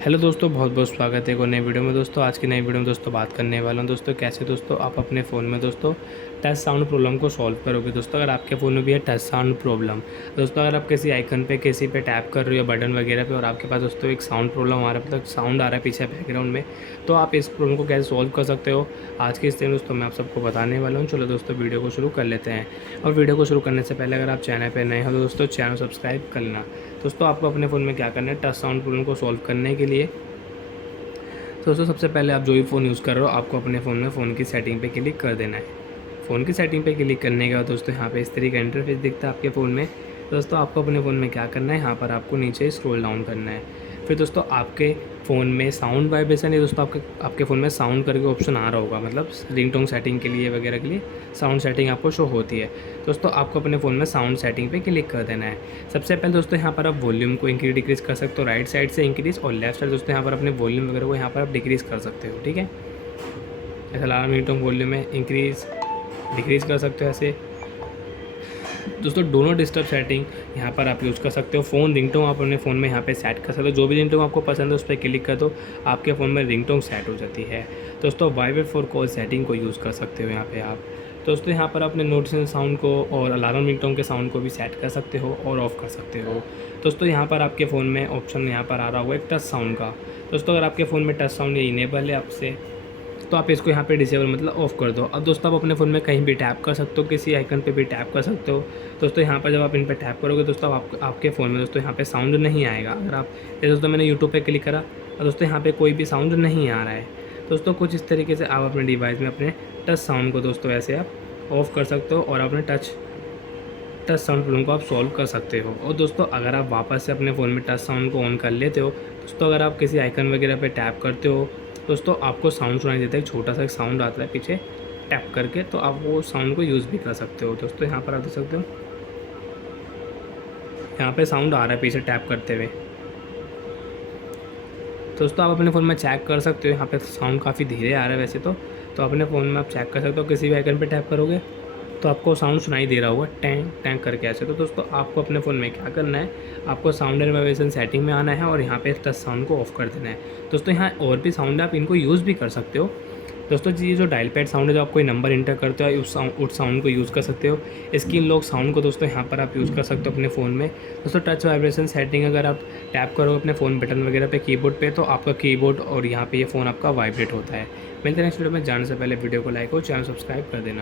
Hello दोस्तों, बहुत बहुत स्वागत है एक और नई वीडियो में। दोस्तों आज की नई वीडियो में दोस्तों बात करने वाला हूं दोस्तों कैसे दोस्तों आप अपने फ़ोन में दोस्तों टच साउंड प्रॉब्लम को सॉल्व करोगे। दोस्तों अगर आपके फ़ोन में भी है टच साउंड प्रॉब्लम, दोस्तों अगर आप किसी आइकन पे किसी पे टैप कर रहे हो बटन वगैरह पे और आपके पास दोस्तों एक साउंड प्रॉब्लम आ रहा है, मतलब साउंड आ रहा है पीछे बैकग्राउंड में, तो आप इस प्रॉब्लम को कैसे सॉल्व कर सकते हो आज के इस टाइम दोस्तों मैं आप सबको बताने वाला हूँ। चलो दोस्तों वीडियो को शुरू कर लेते हैं। और वीडियो को शुरू करने से पहले अगर आप चैनल पर नए हो तो दोस्तों चैनल सब्सक्राइब कर लेना। दोस्तों आपको अपने फ़ोन में क्या करना है, टच साउंड प्रॉब्लम को सॉल्व करने के लिए तो दोस्तों सबसे पहले आप जो भी फ़ोन यूज़ कर रहे हो आपको अपने फ़ोन में फ़ोन की सेटिंग पे क्लिक कर देना है। फ़ोन की सेटिंग पे क्लिक करने के बाद दोस्तों यहाँ पे इस तरीके का इंटरफेस दिखता है आपके फ़ोन में। दोस्तों आपको अपने फ़ोन में क्या करना है, यहाँ पर आपको नीचे स्क्रॉल डाउन करना है। फिर दोस्तों आपके फ़ोन में साउंड वाइब्रेशन है, दोस्तों आपके फ़ोन में साउंड करके ऑप्शन आ रहा होगा, मतलब रिंगटोन सेटिंग के लिए वगैरह के लिए साउंड सेटिंग आपको शो होती है। दोस्तों आपको अपने फ़ोन में साउंड सेटिंग पे क्लिक कर देना है। सबसे पहले दोस्तों यहाँ पर आप वॉल्यूम को इंक्रीज डिक्रीज़ कर सकते हो, राइट साइड से इंक्रीज़ और लेफ्ट साइड दोस्तों यहाँ पर अपने वॉल्यूम वगैरह को यहाँ पर आप डिक्रीज़ कर सकते हो। ठीक है, ऐसा अलार्म रिंगटोन वॉल्यूम में इंक्रीज़ डिक्रीज़ कर सकते हो ऐसे। दोस्तों डो नॉट डिस्टर्ब सेटिंग यहाँ पर आप यूज़ कर सकते हो। फ़ोन रिंगटोन आप अपने फ़ोन में यहाँ पे सेट कर सकते हो, जो भी रिंगटोन आपको पसंद है उस पर क्लिक कर दो, आपके फ़ोन में रिंगटोन सेट हो जाती है। दोस्तों वाइब्रेट फॉर कॉल सेटिंग को यूज़ कर सकते हो यहाँ पे आप। दोस्तों यहाँ पर अपने नोटिफिकेशन साउंड को और अलार्म रिंगटोन के साउंड को भी सेट कर सकते हो और ऑफ़ कर सकते हो। दोस्तों यहाँ पर आपके फ़ोन में ऑप्शन यहाँ पर आ रहा होगा एक टच साउंड का। दोस्तों अगर आपके फ़ोन में टच साउंड ये इनेबल है आपसे तो आप इसको यहाँ पे डिसेबल मतलब ऑफ़ कर दो। अब दोस्तों आप अपने फ़ोन में कहीं भी टैप कर सकते हो, किसी आइकन पे भी टैप कर सकते हो। दोस्तों यहाँ पर जब आप इन पे टैप करोगे दोस्तों आपके फ़ोन में दोस्तों यहाँ पे साउंड नहीं आएगा। अगर आप जैसे दोस्तों मैंने यूट्यूब पे क्लिक करा और दोस्तों यहाँ पे कोई भी साउंड नहीं आ रहा है। दोस्तों कुछ इस तरीके से आप अपने डिवाइस में अपने टच साउंड को दोस्तों ऐसे आप ऑफ़ कर सकते हो और अपने टच साउंड प्रॉब्लम को आप सॉल्व कर सकते हो। और दोस्तों अगर आप वापस से अपने फ़ोन में टच साउंड को ऑन कर लेते हो, दोस्तों अगर आप किसी आइकन वगैरह पे टैप करते हो दोस्तों आपको साउंड सुनाई देता है, एक छोटा सा एक साउंड आता है पीछे टैप करके, तो आप वो साउंड को यूज़ भी कर सकते हो। दोस्तों यहाँ पर आप देख सकते हो यहाँ पे साउंड आ रहा है पीछे टैप करते हुए। दोस्तों आप अपने फ़ोन में चेक कर सकते हो, यहाँ पे साउंड काफ़ी धीरे आ रहा है वैसे तो अपने फ़ोन में आप चेक कर सकते हो। किसी भी आइकन पे टैप करोगे तो आपको साउंड सुनाई दे रहा होगा टैंग टैंग करके ऐसे। तो दोस्तों आपको अपने फ़ोन में क्या करना है, आपको साउंड एंड वाइब्रेशन सेटिंग में आना है और यहाँ पे टच साउंड को ऑफ़ कर देना है। दोस्तों यहाँ और भी साउंड है, आप इनको यूज़ भी कर सकते हो। दोस्तों जी जो डायल पैड साउंड है, जो आप कोई नंबर इंटर करते हो उस साउंड को यूज़ कर सकते हो। स्क्रीन लॉक साउंड को दोस्तों यहाँ पर आप यूज़ कर सकते हो अपने फ़ोन में। दोस्तों टच वाइब्रेशन सेटिंग अगर आप टैप करोगे अपने फ़ोन बटन वगैरह पे कीबोर्ड पे तो आपका कीबोर्ड और यहाँ पे ये फ़ोन आपका वाइब्रेट होता है। मिलते हैं नेक्स्ट वीडियो में। जाने से पहले वीडियो को लाइक और चैनल सब्सक्राइब कर देना।